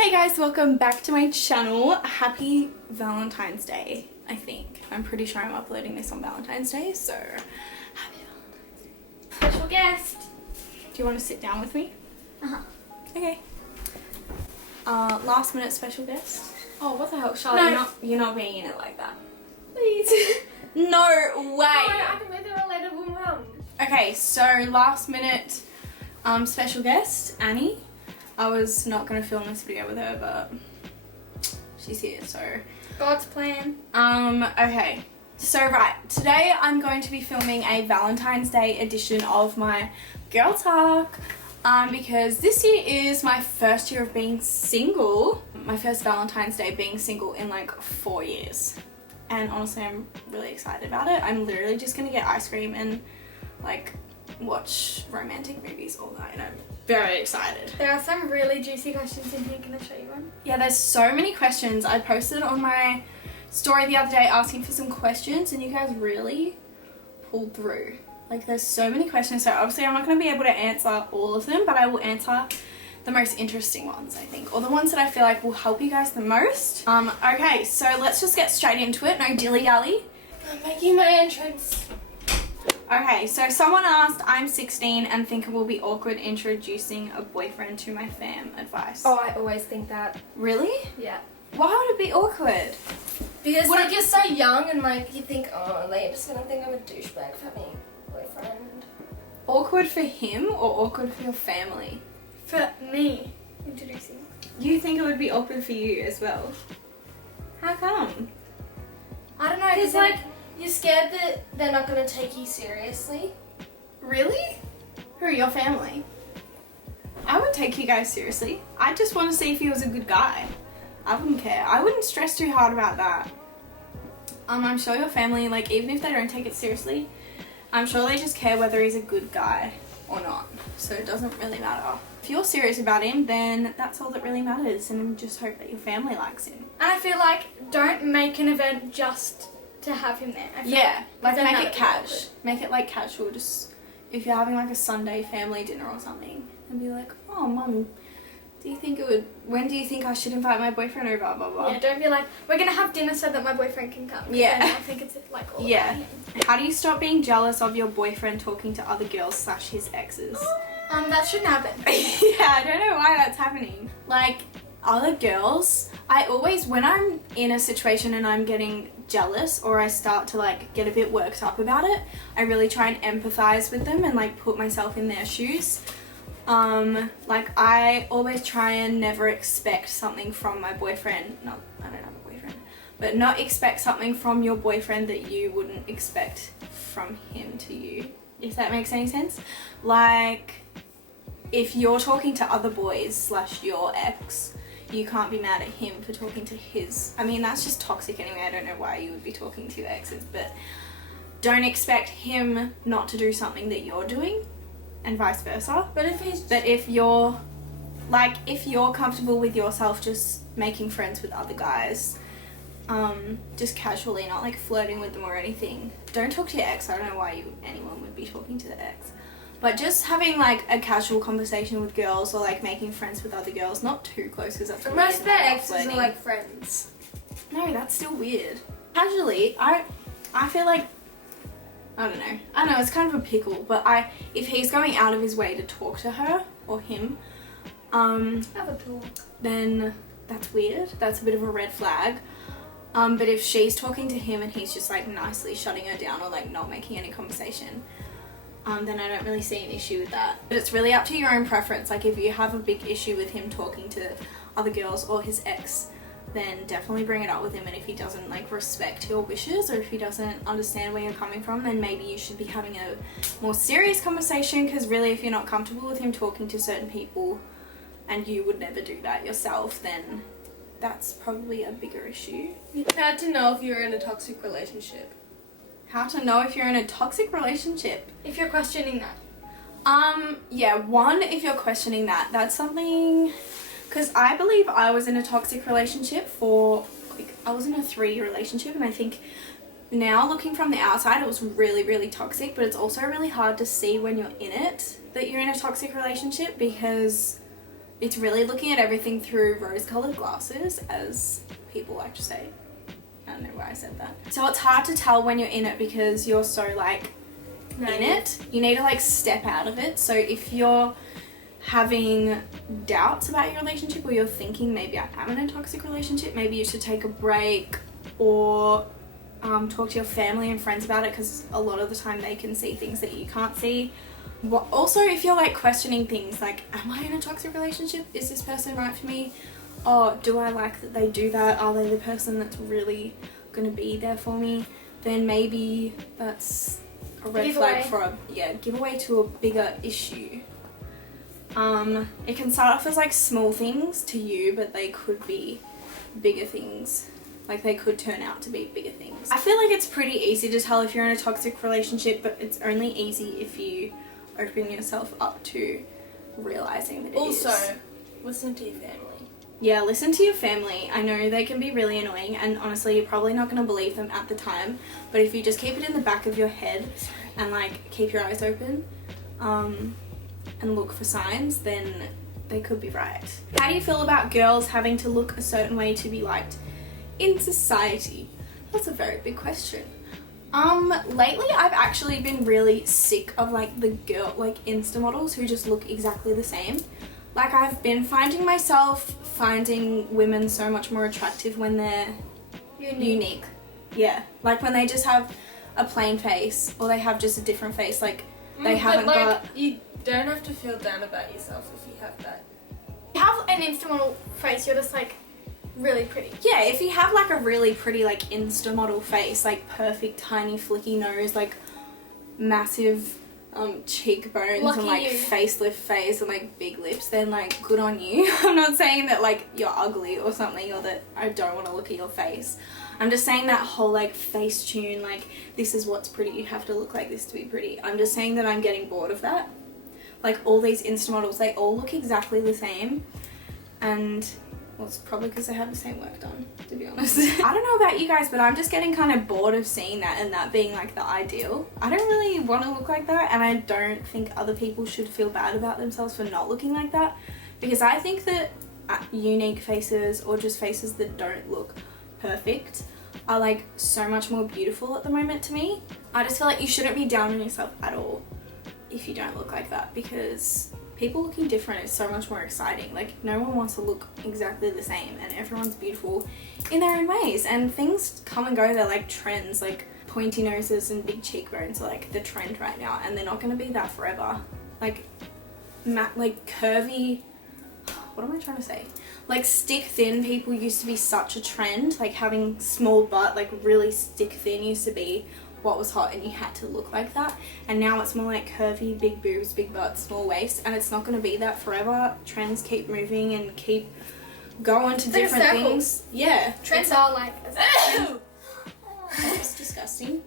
Hey guys, welcome back to my channel. Happy Valentine's Day, I think. I'm pretty sure I'm uploading this on Valentine's Day, so happy Valentine's Day. Special guest. Do you want to sit down with me? Uh-huh. Okay. Last minute special guest. Oh, what the hell, Charlotte? No. You're not being in it like that. Please. No way! I can make a relatable mum. Okay, so last minute special guest, Annie. I was not going to film this video with her, but she's here, so. God's plan. Okay. So right, today I'm going to be filming a Valentine's Day edition of my Girl Talk. Because this year is my first year of being single. My first Valentine's Day being single in like 4 years. And honestly, I'm really excited about it. I'm literally just going to get ice cream and like watch romantic movies all night. And I'm very excited. There are some really juicy questions in here. Can I show you one? Yeah, there's so many questions. I posted on my story the other day asking for some questions and you guys really pulled through. Like there's so many questions, so obviously I'm not going to be able to answer all of them, but I will answer the most interesting ones, I think, or the ones that I feel like will help you guys the most. Okay, so let's just get straight into it. No dilly-dally. I'm making my entrance. Okay, so someone asked, I'm 16 and think it will be awkward introducing a boyfriend to my fam. Advice. Oh, I always think that. Really? Yeah. Why would it be awkward? Because like you're so young and like you think, oh, they're just gonna think I'm a douchebag for having a boyfriend. Awkward for him or awkward for your family? For me, introducing. You think it would be awkward for you as well? How come? I don't know, because like you're scared that they're not gonna take you seriously. Really? Who are your family? I would take you guys seriously. I just want to see if he was a good guy. I wouldn't care. I wouldn't stress too hard about that. I'm sure your family, like even if they don't take it seriously, I'm sure they just care whether he's a good guy or not. So it doesn't really matter. If you're serious about him, then that's all that really matters, and just hope that your family likes him. And I feel like don't make an event just to have him there. I feel Yeah, like then make that it would be cash. awkward. Make it like casual. Just if you're having like a Sunday family dinner or something, and be like, oh mum, when do you think I should invite my boyfriend over? Blah blah blah. Yeah, don't be like, we're gonna have dinner so that my boyfriend can come. Yeah. And I think it's like all Yeah. about him. How do you stop being jealous of your boyfriend talking to other girls / his exes? That shouldn't happen. Yeah, I don't know why that's happening. Like, other girls, I always, when I'm in a situation and I'm getting jealous or I start to like get a bit worked up about it, I really try and empathize with them and like put myself in their shoes. Like I always try and never expect something from my boyfriend. I don't have a boyfriend, but not expect something from your boyfriend that you wouldn't expect from him to you, if that makes any sense. Like, if you're talking to other boys / your ex, you can't be mad at him for talking to his. I mean, that's just toxic anyway. I don't know why you would be talking to your exes, but don't expect him not to do something that you're doing, and vice versa. But if you're comfortable with yourself just making friends with other guys, just casually, not like flirting with them or anything, don't talk to your ex. I don't know why anyone would be talking to the ex. But just having like a casual conversation with girls or like making friends with other girls, not too close because that's most of their exes flirting. are like friends. No, that's still weird. Casually, I feel like, I don't know, it's kind of a pickle, but if he's going out of his way to talk to her or him, Have a talk. then that's weird. That's a bit of a red flag. But if she's talking to him and he's just like nicely shutting her down or like not making any conversation, then I don't really see an issue with that. But it's really up to your own preference. Like if you have a big issue with him talking to other girls or his ex, then definitely bring it up with him. And if he doesn't like respect your wishes or if he doesn't understand where you're coming from, then maybe you should be having a more serious conversation, because really if you're not comfortable with him talking to certain people and you would never do that yourself, then that's probably a bigger issue. How to know if you're in a toxic relationship? How to know if you're in a toxic relationship? If you're questioning that. Yeah, one, if you're questioning that, that's something, because I believe I was in a toxic relationship for, like, I was in a 3-year relationship, and I think now looking from the outside it was really, really toxic, but it's also really hard to see when you're in it that you're in a toxic relationship, because it's really looking at everything through rose-colored glasses, as people like to say. I don't know why I said that. So it's hard to tell when you're in it because you're so like in it. You need to like step out of it. So if you're having doubts about your relationship, or you're thinking maybe I am in a toxic relationship, maybe you should take a break, or talk to your family and friends about it, because a lot of the time they can see things that you can't see. Also, if you're like questioning things like, am I in a toxic relationship? Is this person right for me? Or do I like that they do that? Are they the person that's really gonna be there for me? Then maybe that's a red flag for a giveaway to a bigger issue. It can start off as like small things to you, but they could be bigger things. Like they could turn out to be bigger things. I feel like it's pretty easy to tell if you're in a toxic relationship, but it's only easy if you open yourself up to realizing that it is. Also, listen to your family. Yeah, listen to your family. I know they can be really annoying, and honestly, you're probably not going to believe them at the time, but if you just keep it in the back of your head and like keep your eyes open, and look for signs, then they could be right. How do you feel about girls having to look a certain way to be liked in society? That's a very big question. Lately I've actually been really sick of like the girl, like Insta models who just look exactly the same. Like I've been finding myself finding women so much more attractive when they're unique. Yeah, like when they just have a plain face, or they have just a different face, like they haven't got... You don't have to feel down about yourself if you have that. You have an Insta model face, you're just like really pretty. Yeah, if you have like a really pretty like Insta model face, like perfect tiny flicky nose, like massive cheekbones, Lucky and like you. facelift face and like big lips, then like good on you. I'm not saying that like you're ugly or something, or that I don't want to look at your face. I'm just saying that whole like face tune, like this is what's pretty, you have to look like this to be pretty. I'm just saying that I'm getting bored of that. Like all these Insta models, they all look exactly the same, and well, it's probably because they have the same work done, to be honest. I don't know about you guys, but I'm just getting kind of bored of seeing that and that being like the ideal. I don't really want to look like that, and I don't think other people should feel bad about themselves for not looking like that, because I think that unique faces, or just faces that don't look perfect, are like so much more beautiful at the moment to me. I just feel like you shouldn't be down on yourself at all if you don't look like that, because people looking different is so much more exciting. Like no one wants to look exactly the same, and everyone's beautiful in their own ways, and things come and go. They're like trends, like pointy noses and big cheekbones are like the trend right now, and they're not going to be that forever. Like curvy, what am I trying to say? Like stick thin people used to be such a trend. Like having small butt, like really stick thin used to be what was hot, and you had to look like that. And now it's more like curvy, big boobs, big butt, small waist, and it's not going to be that forever. Trends keep moving and keep going to different things. Yeah. Trends are like... That's disgusting.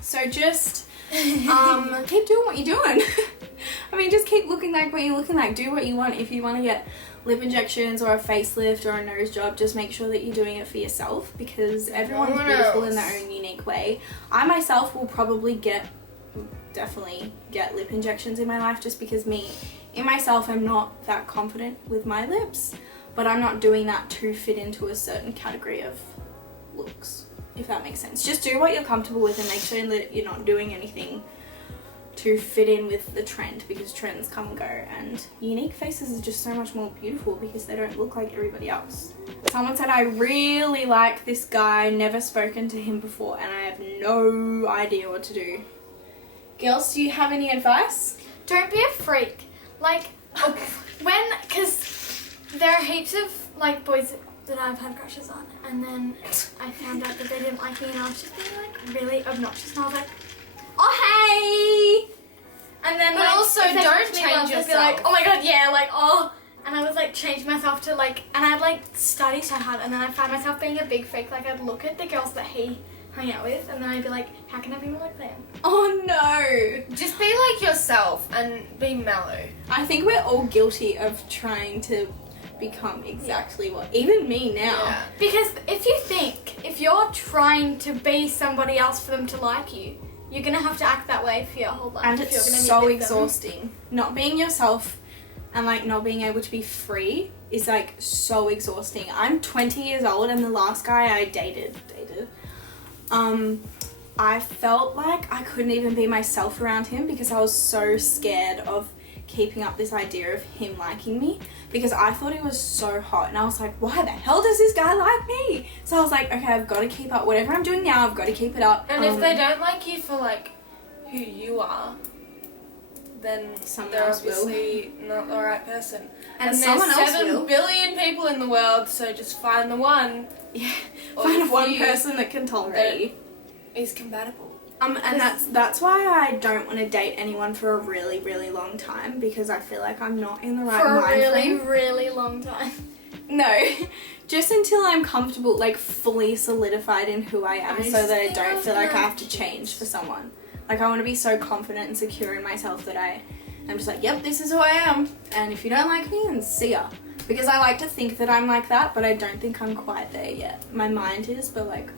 So just keep doing what you're doing. I mean, just keep looking like what you're looking like. Do what you want. If you want to get lip injections or a facelift or a nose job, just make sure that you're doing it for yourself, because everyone's beautiful in their own unique way. I myself will probably definitely get lip injections in my life, just because in myself, I'm not that confident with my lips, but I'm not doing that to fit into a certain category of looks, if that makes sense. Just do what you're comfortable with, and make sure that you're not doing anything to fit in with the trend, because trends come and go, and unique faces are just so much more beautiful because they don't look like everybody else. Someone said, I really like this guy, never spoken to him before, and I have no idea what to do. Girls, do you have any advice? Don't be a freak. Like, because there are heaps of like boys that I've had crushes on, and then I found out that they didn't like me, and I was just being like really obnoxious, and I was like, oh hey, and then But like, also if they don't talked to me change once, I'd be yourself. like, oh my god, yeah, like oh, and I was like change myself to like, and I'd like study so hard, and then I found myself being a big freak. Like I'd look at the girls that he hung out with, and then I'd be like, how can I be more like them? Oh no. Just be like yourself and be mellow. I think we're all guilty of trying to become exactly what, even me now. Yeah. Because if you're trying to be somebody else for them to like you, you're gonna have to act that way for your whole life. And if you're it's gonna be so with them. exhausting. Not being yourself and like not being able to be free is like so exhausting. I'm 20 years old and the last guy I dated, I felt like I couldn't even be myself around him because I was so scared of keeping up this idea of him liking me, because I thought he was so hot and I was like, why the hell does this guy like me? So I was like, okay, I've got to keep up whatever I'm doing now, I've got to keep it up. And if they don't like you for like who you are, then Someone they're else will. obviously not the right person. And there's someone else 7 will. billion people in the world, so just find the one. Yeah, Or find the one few person that can tolerate you. is compatible. And that's why I don't want to date anyone for a really, really long time, because I feel like I'm not in the right For a mind really, frame. really long time. No, just until I'm comfortable, like fully solidified in who I am, I so that I think don't I feel like I was have to change for someone. Like I want to be so confident and secure in myself that I'm just like, yep, this is who I am, and if you don't like me, then see ya. Because I like to think that I'm like that, but I don't think I'm quite there yet. My mind is, but like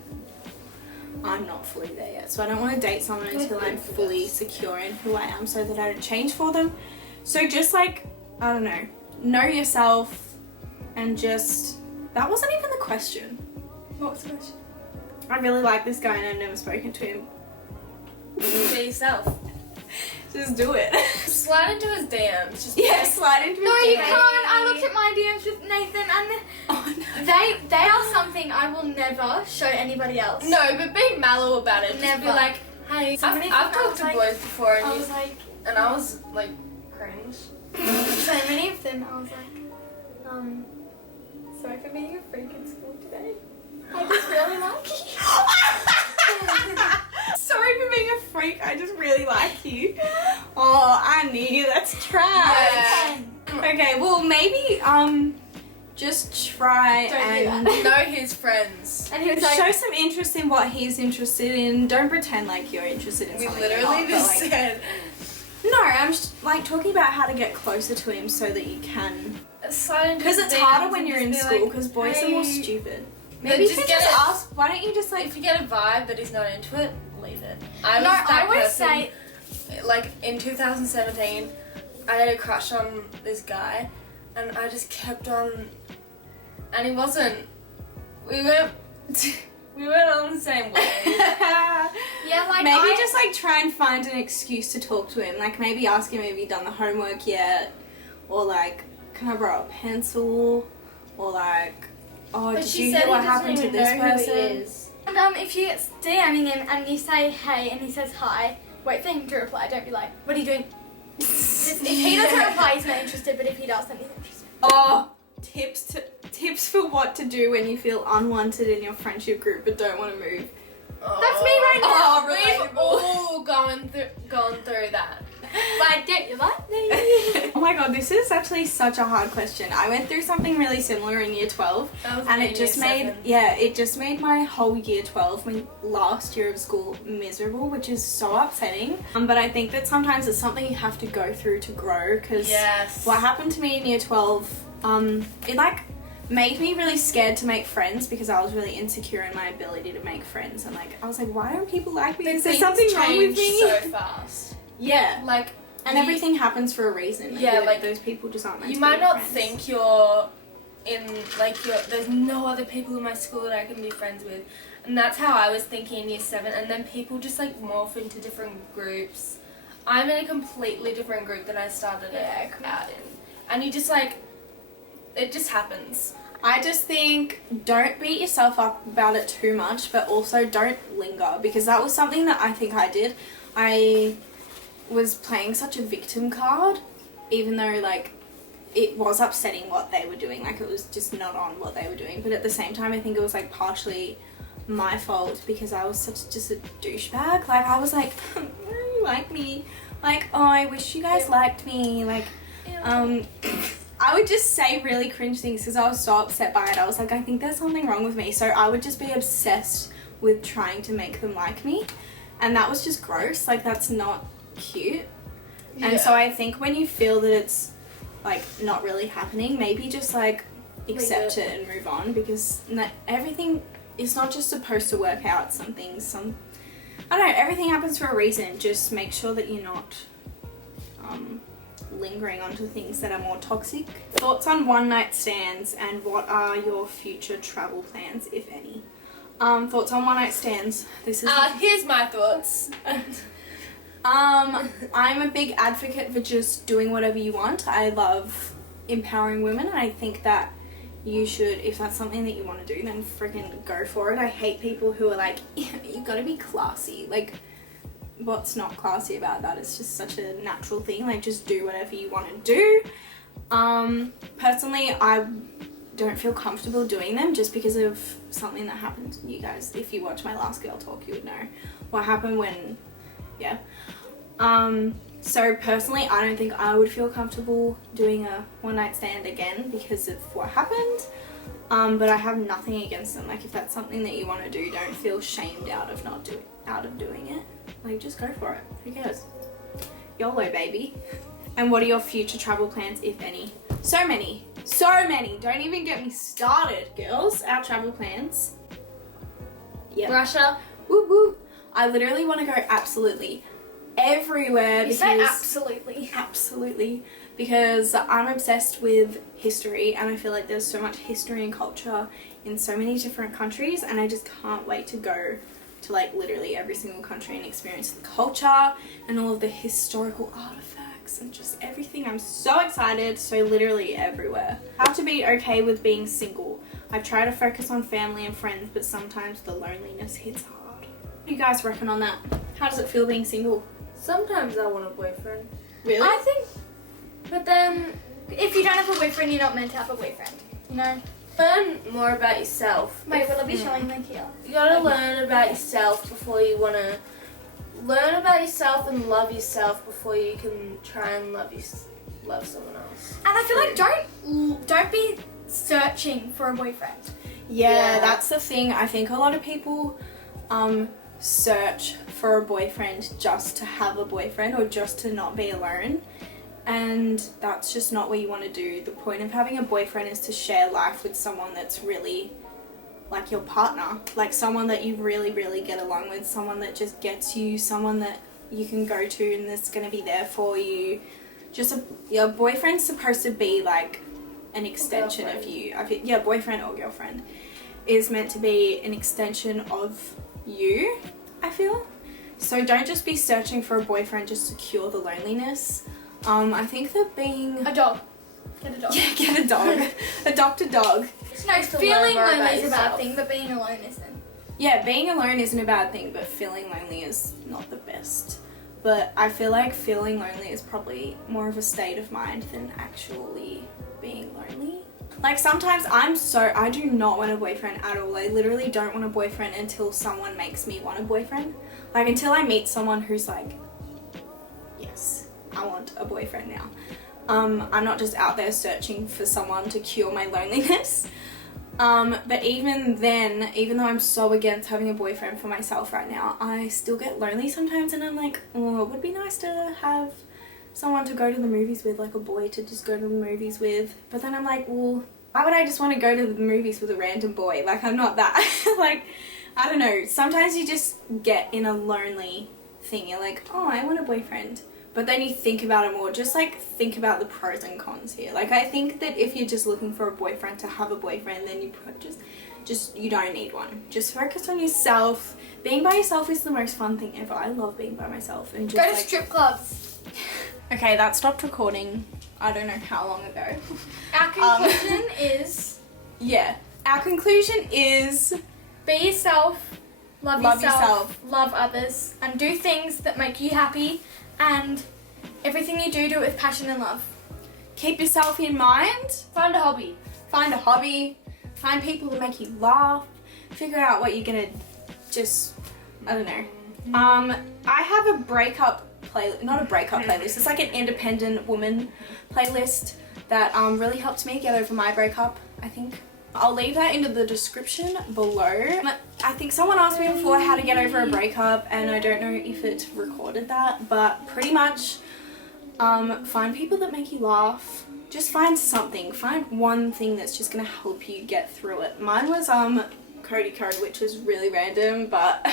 I'm not fully there yet. So I don't want to date someone until I'm fully secure in who I am, so that I don't change for them. So just like, I don't know yourself, and just, that wasn't even the question. What was the question? I really like this guy and I've never spoken to him. Be yourself. Just do it. Slide into his DMs. Just Yeah, slide into No, his you DM. can't. I looked at my DMs with Nathan, and Oh no. they are something I will never show anybody else. No, but be mellow about it. Just Never. be like, hey, So many I've times, talked to like, boys before, I was like, and I was like, cringe. so many of them, I was like, sorry for being a freak in school today. I just really like you. Sorry for being a freak, I just really like you. Oh, I knew that's trash. Yeah. Okay, well maybe just try Don't do and that. Know his friends. And he was like, show some interest in what he's interested in. Don't pretend like you're interested in We something you're literally not, just but, like, said. no, I'm just like talking about how to get closer to him so that you can. Slide into Because his it's DMs harder when and you're in just be school, like, because boys are more hey. stupid. But Maybe you just can get just it- ask, why don't you just like. If you get a vibe that he's not into it, leave it. I was no, that I always person, say, like in 2017, I had a crush on this guy, and I just kept on, and he wasn't. We weren't on the same wave. yeah, like Maybe I, just like try and find an excuse to talk to him. Like maybe ask him, have you done the homework yet? Or like, can I borrow a pencil? Or like, oh, But did she you said hear he what doesn't happened to even this know who he person? is. And if you DMing him and you say hey and he says hi, wait for him to reply. Don't be like, what are you doing? Just, if he doesn't reply, he's not interested. But if he does, then he's interested. Oh, tips for what to do when you feel unwanted in your friendship group but don't want to move. That's me right now. Oh, relatable. we've all gone through that. Like, don't you like me? Oh my god, this is actually such a hard question. I went through something really similar in year 12, That was and me it in just year made 7. my whole year 12, my last year of school, miserable, which is so upsetting. But I think that sometimes it's something you have to go through to grow, because Yes. what happened to me in year 12, it like made me really scared to make friends, because I was really insecure in my ability to make friends, and like I was like, why don't people like me? But Is there things something wrong with change me? so fast. Yeah. Like, And everything happens for a reason. Maybe, Yeah, like, those people just aren't meant you to might be not friends. think you're in, like, there's no other people in my school that I can be friends with. And that's how I was thinking in year 7. And then people just, like, morph into different groups. I'm in a completely different group than I started out in. And you just, like, it just happens. I just think don't beat yourself up about it too much, but also don't linger, because that was something that I think I did. I was playing such a victim card, even though like it was upsetting what they were doing, like it was just not on what they were doing, but at the same time I think it was like partially my fault, because I was such just a douchebag. Like I was like, why don't you like me? Like, oh, I wish you guys liked me. Like, I would just say really cringe things because I was so upset by it. I was like, I think there's something wrong with me. So I would just be obsessed with trying to make them like me. And that was just gross. Like, that's not cute. And so I think when you feel that it's like not really happening, maybe just like accept it and move on, because everything is not just supposed to work out. I don't know, everything happens for a reason. Just make sure that you're not lingering onto things that are more toxic. Thoughts on one night stands and what are your future travel plans, if any? Thoughts on one night stands. This is here's my thoughts. I'm a big advocate for just doing whatever you want. I love empowering women, and I think that you should, if that's something that you want to do, then freaking go for it. I hate people who are like, you gotta be classy. Like, what's not classy about that? It's just such a natural thing. Like, just do whatever you want to do. Personally, I don't feel comfortable doing them just because of something that happened. You guys, if you watch my last girl talk, you would know what happened when, yeah. So personally, I don't think I would feel comfortable doing a one night stand again because of what happened. But I have nothing against them. Like, if that's something that you want to do, don't feel shamed out of doing it. Like, just go for it. Who cares? YOLO, baby. And what are your future travel plans, if any? So many. Don't even get me started, girls. Our travel plans. Yeah. Russia. Woo woo. I literally want to go absolutely everywhere. You say absolutely. Absolutely. Because I'm obsessed with history, and I feel like there's so much history and culture in so many different countries, and I just can't wait to go to like literally every single country and experience the culture and all of the historical artifacts and just everything. I'm so excited. So literally everywhere. How to be okay with being single. I try to focus on family and friends, but sometimes the loneliness hits hard. What do you guys reckon on that? How does it feel being single? Sometimes I want a boyfriend. Really? I think, but then if you don't have a boyfriend, you're not meant to have a boyfriend. You know? Learn more about yourself. Wait, will I be showing them here? You gotta learn about yourself before you wanna learn about yourself and love yourself before you can try and love someone else. And I feel like don't be searching for a boyfriend. Yeah, that's the thing. I think a lot of people search for a boyfriend just to have a boyfriend or just to not be alone, and that's just not what you want to do. The point of having a boyfriend is to share life with someone that's really like your partner, like someone that you really get along with, someone that just gets you, someone that you can go to and that's going to be there for you. Your boyfriend's supposed to be like an extension of you. Yeah, boyfriend or girlfriend is meant to be an extension of you, I feel. So don't just be searching for a boyfriend just to cure the loneliness. I think that being A dog. Get a dog. Yeah, get a dog. Adopt a dog. No, feeling lonely is a bad thing, but being alone isn't. Yeah, being alone isn't a bad thing, but feeling lonely is not the best. But I feel like feeling lonely is probably more of a state of mind than actually being lonely. Like, sometimes I do not want a boyfriend at all. I literally don't want a boyfriend until someone makes me want a boyfriend. Like, until I meet someone who's like, yes, I want a boyfriend now. I'm not just out there searching for someone to cure my loneliness. But even then, even though I'm so against having a boyfriend for myself right now, I still get lonely sometimes, and I'm like, oh, it would be nice to have someone to go to the movies with, like a boy to just go to the movies with. But then I'm like, well, why would I just want to go to the movies with a random boy? Like, I'm not that. Like, I don't know. Sometimes you just get in a lonely thing. You're like, oh, I want a boyfriend. But then you think about it more. Just like think about the pros and cons here. Like, I think that if you're just looking for a boyfriend to have a boyfriend, then you just you don't need one. Just focus on yourself. Being by yourself is the most fun thing ever. I love being by myself and just Go to strip clubs. Okay, that stopped recording. I don't know how long ago. Our conclusion is Yeah. Our conclusion is be yourself, love Love yourself, yourself. love others, and do things that make you happy, and everything you do it with passion and love. keep yourself in mind. Find a hobby. Find a hobby. Find people that make you laugh. Figure out what you're gonna I don't know. I have a breakup playlist, not a breakup playlist, it's like an independent woman playlist that really helped me get over my breakup, I think. I'll leave that into the description below. I think someone asked me before how to get over a breakup, and I don't know if it recorded that, but pretty much find people that make you laugh. Just find something. Find one thing that's just gonna help you get through it. Mine was Cody Code, which is really random, but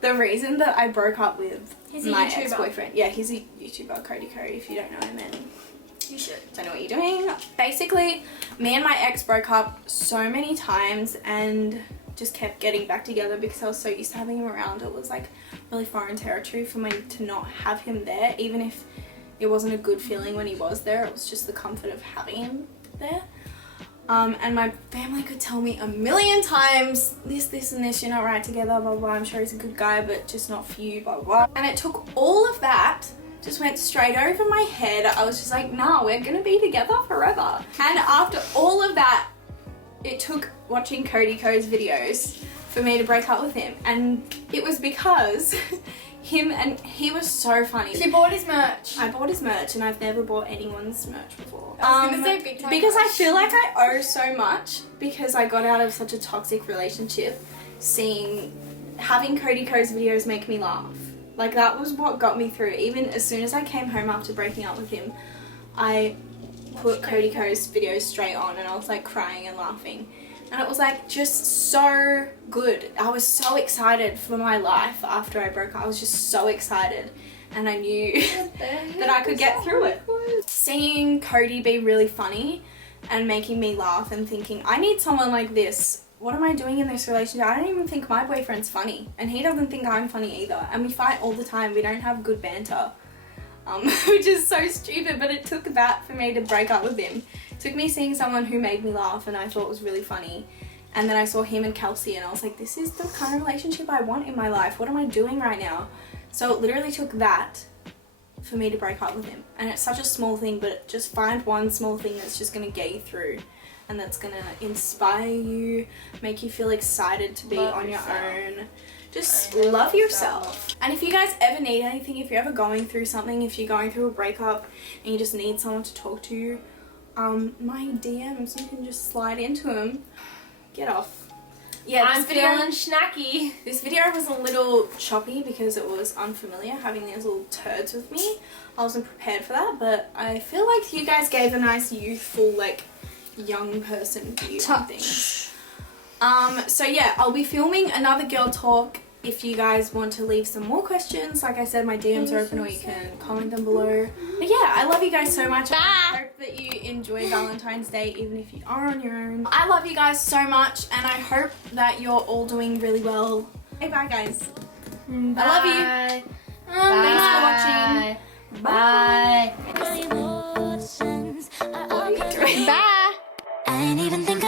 the reason that I broke up with He's a my YouTuber. ex-boyfriend. Yeah, he's a YouTuber, Cody Curry. If you don't know him, then You should. don't know what you're doing. Basically, me and my ex broke up so many times and just kept getting back together because I was so used to having him around. It was like really foreign territory for me to not have him there, even if it wasn't a good feeling when he was there. It was just the comfort of having him there. And my family could tell me a million times, this and this, you're not right together, blah, blah, I'm sure he's a good guy, but just not for you, blah, blah. And it took all of that, just went straight over my head. I was just like, nah, we're gonna be together forever. And after all of that, it took watching Cody Co's videos for me to break up with him. And it was because he was so funny. She bought his merch. I bought his merch and I've never bought anyone's merch before. I was gonna say big time because I merch. feel like I owe so much because I got out of such a toxic relationship having Cody Co's videos make me laugh. Like that was what got me through. Even as soon as I came home after breaking up with him, I put Cody Co's videos straight on and I was like crying and laughing. And it was like just so good. I was so excited for my life after I broke up. I was just so excited and I knew that I could get through it. Seeing Cody be really funny and making me laugh and thinking, I need someone like this. What am I doing in this relationship? I don't even think my boyfriend's funny and he doesn't think I'm funny either. And we fight all the time. We don't have good banter. Which is so stupid, but it took that for me to break up with him. It took me seeing someone who made me laugh and I thought was really funny. And then I saw him and Kelsey and I was like, this is the kind of relationship I want in my life. What am I doing right now? So it literally took that for me to break up with him. And it's such a small thing, but just find one small thing that's just going to get you through. And that's going to inspire you, make you feel excited to be on your own. Just love yourself. And if you guys ever need anything, if you're ever going through something, if you're going through a breakup and you just need someone to talk to, my DMs, you can just slide into them. Get off. Yeah, I'm feeling snacky. This video was a little choppy because it was unfamiliar having these little turds with me. I wasn't prepared for that, but I feel like you guys gave a nice youthful, like, young person view on things. So yeah, I'll be filming another girl talk if you guys want to leave some more questions. Like I said, my DMs are open or you can comment them below. But yeah, I love you guys so much. I hope that you enjoy Valentine's Day even if you are on your own. I love you guys so much and I hope that you're all doing really well. Hey, bye guys. Bye. I love you. Thanks for watching. Bye. Bye. Bye. I ain't even think